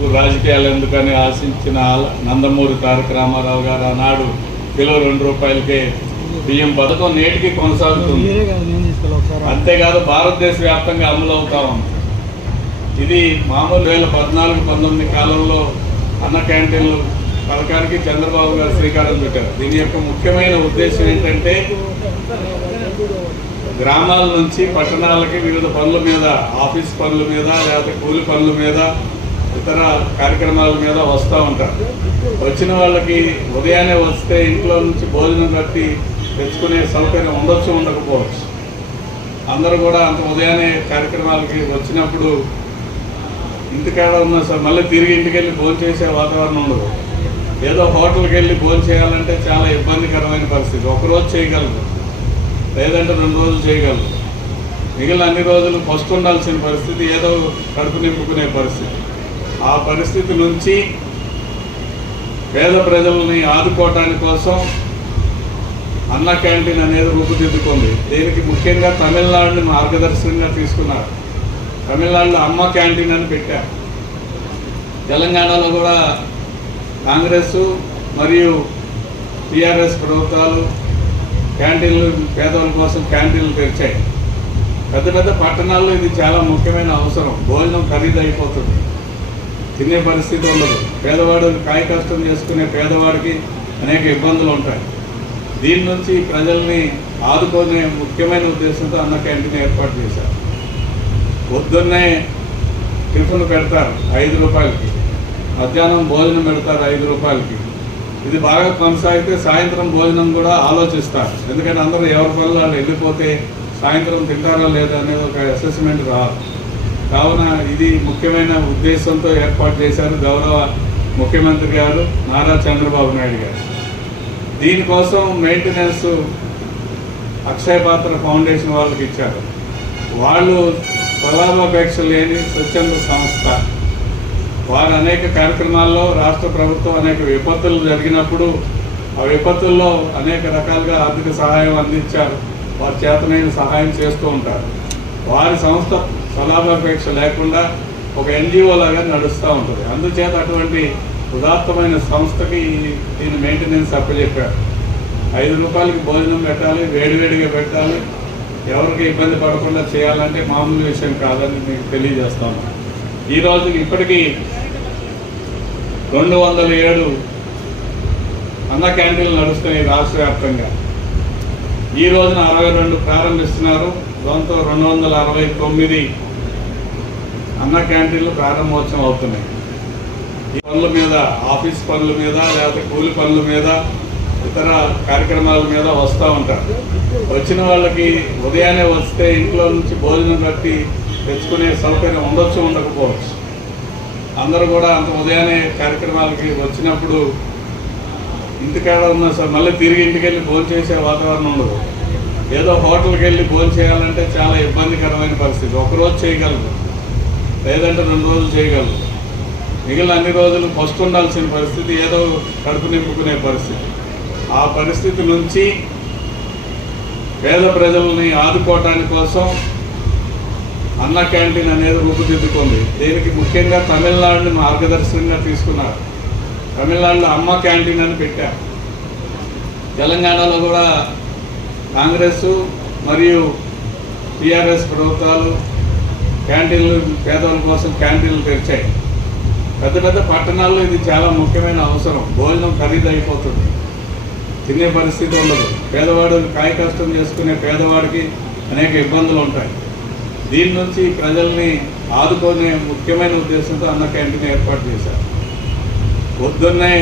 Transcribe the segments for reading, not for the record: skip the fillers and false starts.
ఎందుకు, రాజకీయాలు ఎందుకని ఆశించిన నందమూరి తారక రామారావు గారు ఆనాడు కిలో 2 రూపాయలకే బియ్యం పథకం నేటికి కొనసాగుతుంది. అంతేకాదు భారతదేశ వ్యాప్తంగా అమలు అవుతా ఉంది. ఇది మామూలు 2014-19 కాలంలో అన్న క్యాంటీన్లు పథకానికి చంద్రబాబు గారు శ్రీకారం చుట్టారు. దీని యొక్క ముఖ్యమైన ఉద్దేశం ఏంటంటే గ్రామాల నుంచి పట్టణాలకి వివిధ పనుల మీద, ఆఫీస్ పనుల మీద, లేకపోతే కూలి పనుల మీద, ఇతర కార్యక్రమాల మీద వస్తూ ఉంటారు. వచ్చిన వాళ్ళకి ఉదయాన్నే వస్తే ఇంట్లో నుంచి భోజనం కట్టి తెచ్చుకునే సౌకర్యం ఉండొచ్చు, ఉండకపోవచ్చు. అందరూ కూడా అంత ఉదయాన్నే కార్యక్రమాలకి వచ్చినప్పుడు ఇంటికాడ ఉన్న మళ్ళీ తిరిగి ఇంటికి వెళ్ళి భోజనం చేసే వాతావరణం ఉండదు. ఏదో హోటల్కి వెళ్ళి భోజనం చేయాలంటే చాలా ఇబ్బందికరమైన పరిస్థితి. ఒకరోజు చేయగలరు, లేదంటే 2 రోజులు చేయగలరు. మిగిలిన అన్ని రోజులు ఫస్ట్ ఉండాల్సిన పరిస్థితి, ఏదో కడుపు నింపుకునే పరిస్థితి. ఆ పరిస్థితి నుంచి పేద ప్రజలని ఆదుకోవటాని కోసం అన్న క్యాంటీన్ అనేది రూపుదిద్దుకుంది. దీనికి ముఖ్యంగా తమిళనాడుని మార్గదర్శకంగా తీసుకున్నారు. తమిళనాడులో అమ్మ క్యాంటీన్ అని పెట్టారు. తెలంగాణలో కూడా కాంగ్రెస్ మరియు టీఆర్ఎస్ ప్రభుత్వాలు క్యాంటీన్లు, పేదవాళ్ళ కోసం క్యాంటీన్లు తెరిచాయి. పెద్ద పెద్ద పట్టణాల్లో ఇది చాలా ముఖ్యమైన అవసరం. భోజనం ఖరీదు అయిపోతుంది, తినే పరిస్థితి ఉండదు. పేదవాడు కాయ కష్టం చేసుకునే పేదవాడికి అనేక ఇబ్బందులు ఉంటాయి. దీని నుంచి ప్రజల్ని ఆదుకునే ముఖ్యమైన ఉద్దేశంతో అన్న క్యాంటీన్ ఏర్పాటు చేశారు. పొద్దున్నే టిఫిన్ పెడతారు 5 రూపాయలకి, మధ్యాహ్నం భోజనం పెడతారు 5 రూపాయలకి. ఇది బాగా కొనసాగితే సాయంత్రం భోజనం కూడా ఆలోచిస్తారు. ఎందుకంటే అందరూ ఎవరి పనులు వాళ్ళు వెళ్ళిపోతే సాయంత్రం తింటారా లేదా అనేది ఒక అసెస్మెంట్ రాదు. కావున ఇది ముఖ్యమైన ఉద్దేశంతో ఏర్పాటు చేశారు గౌరవ ముఖ్యమంత్రి గారు నారా చంద్రబాబు నాయుడు గారు. దీనికోసం మెయింటెనెన్స్ అక్షయ పాత్ర ఫౌండేషన్ వాళ్ళకి ఇచ్చారు. వాళ్ళు స్వలాభాపేక్ష లేని స్వచ్ఛంద సంస్థ. వారు అనేక కార్యక్రమాల్లో రాష్ట్ర ప్రభుత్వం అనేక విపత్తులు జరిగినప్పుడు ఆ విపత్తుల్లో అనేక రకాలుగా ఆర్థిక సహాయం అందించారు. వారి చేతనైన సహాయం చేస్తూ ఉంటారు. వారి సంస్థ స్వలాభాపేక్ష లేకుండా ఒక ఎన్జిఓ లాగా నడుస్తూ ఉంటుంది. అందుచేత అటువంటి ఉదాత్తమైన సంస్థకి దీని మెయింటెనెన్స్ అప్పచెప్పారు. 5 రూపాయలకి భోజనం పెట్టాలి, వేడివేడిగా పెట్టాలి, ఎవరికి ఇబ్బంది పడకుండా చేయాలంటే మామూలు విషయం కాదని మీకు తెలియజేస్తాము. ఈ రోజు ఇప్పటికీ 207 అన్న క్యాంటీన్లు నడుస్తున్నాయి రాష్ట్ర వ్యాప్తంగా. ఈ రోజున 62 ప్రారంభిస్తున్నారు. దాంతో 269 అన్న క్యాంటీన్లు ప్రారంభోత్సవం అవుతున్నాయి. ఈ పనుల మీద, ఆఫీస్ పనుల మీద, లేకపోతే కూలి పనుల మీద, ఇతర కార్యక్రమాల మీద వస్తూ ఉంటారు. వచ్చిన వాళ్ళకి ఉదయాన్నే వస్తే ఇంట్లో నుంచి భోజనం కట్టి తెచ్చుకునే సౌకర్యం ఉండొచ్చు, ఉండకపోవచ్చు. అందరూ కూడా అంత ఉదయాన్నే కార్యక్రమాలకి వచ్చినప్పుడు ఇంటికాడ ఉన్న మళ్ళీ తిరిగి ఇంటికి వెళ్ళి భోజనం చేసే వాతావరణం ఉండదు. ఏదో హోటల్కి వెళ్ళి భోజనం చేయాలంటే చాలా ఇబ్బందికరమైన పరిస్థితి. ఒకరోజు చేయగలరు, లేదంటే 2 రోజులు చేయగలరు. మిగిలిన అన్ని రోజులు ఫస్ట్ ఉండాల్సిన పరిస్థితి, ఏదో కడుపు నింపుకునే పరిస్థితి. ఆ పరిస్థితి నుంచి పేద ప్రజలని ఆదుకోవటాని కోసం అన్న క్యాంటీన్ అనేది రూపుదిద్దుకుంది. దీనికి ముఖ్యంగా తమిళనాడుని మార్గదర్శకంగా తీసుకున్నారు. తమిళనాడులో అమ్మ క్యాంటీన్ అని పెట్టారు. తెలంగాణలో కూడా కాంగ్రెస్ మరియు టీఆర్ఎస్ ప్రభుత్వాలు క్యాంటీన్లు, పేదవాళ్ళ కోసం క్యాంటీన్లు తెరిచాయి. పెద్ద పెద్ద పట్టణాల్లో ఇది చాలా ముఖ్యమైన అవసరం. భోజనం ఖరీదు అయిపోతుంది, తినే పరిస్థితి ఉండదు. పేదవాడు కాయ కష్టం చేసుకునే పేదవాడికి అనేక ఇబ్బందులు ఉంటాయి. దీని నుంచి ప్రజల్ని ఆదుకునే ముఖ్యమైన ఉద్దేశంతో అన్న క్యాంటీన్ ఏర్పాటు చేశారు. పొద్దున్నే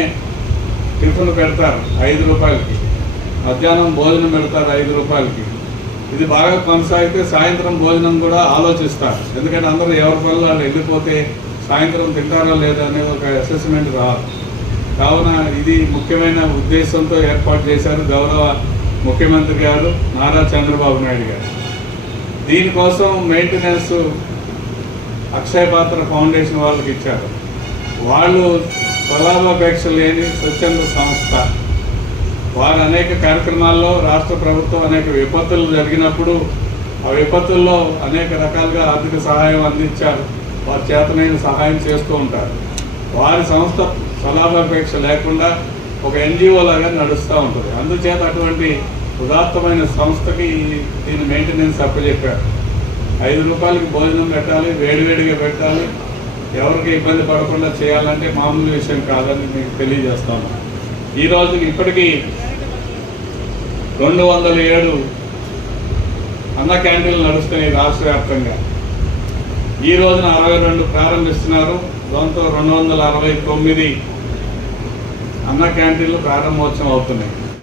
టిఫిన్ పెడతారు 5 రూపాయలకి, మధ్యాహ్నం భోజనం పెడతారు 5 రూపాయలకి. ఇది బాగా కొనసాగితే సాయంత్రం భోజనం కూడా ఆలోచిస్తారు. ఎందుకంటే అందరూ ఎవరి పనులు వాళ్ళు వెళ్ళిపోతే సాయంత్రం తింటారా లేదా అనేది ఒక అసెస్మెంట్ రాదు. కావున ఇది ముఖ్యమైన ఉద్దేశంతో ఏర్పాటు చేశారు గౌరవ ముఖ్యమంత్రి గారు నారా చంద్రబాబు నాయుడు గారు. దీనికోసం మెయింటెనెన్స్ అక్షయ పాత్ర ఫౌండేషన్ వాళ్ళకి ఇచ్చారు. వాళ్ళు స్వలాభాపేక్ష లేని స్వచ్ఛంద సంస్థ. వారు అనేక కార్యక్రమాల్లో రాష్ట్ర ప్రభుత్వం అనేక విపత్తులు జరిగినప్పుడు ఆ విపత్తుల్లో అనేక రకాలుగా ఆర్థిక సహాయం అందించారు. వారి చేతనైన సహాయం చేస్తూ ఉంటారు. వారి సంస్థ ఫలాపేక్ష లేకుండా ఒక ఎన్జిఓ లాగా నడుస్తూ ఉంటుంది. అందుచేత అటువంటి ఉదాత్తమైన సంస్థకి దీని మెయింటెనెన్స్ అప్పచెప్పారు. 5 రూపాయలకి భోజనం పెట్టాలి, వేడివేడిగా పెట్టాలి, ఎవరికి ఇబ్బంది పడకుండా చేయాలంటే మామూలు విషయం కాదని మీకు తెలియజేస్తాము. ఈ రోజుకి ఇప్పటికీ 207 అన్న క్యాంటీన్లు నడుస్తున్నాయి రాష్ట్ర వ్యాప్తంగా. ఈ రోజున 62 ప్రారంభిస్తున్నారు. దాంతో 269 అన్న క్యాంటీన్లు ప్రారంభోత్సవం అవుతున్నాయి.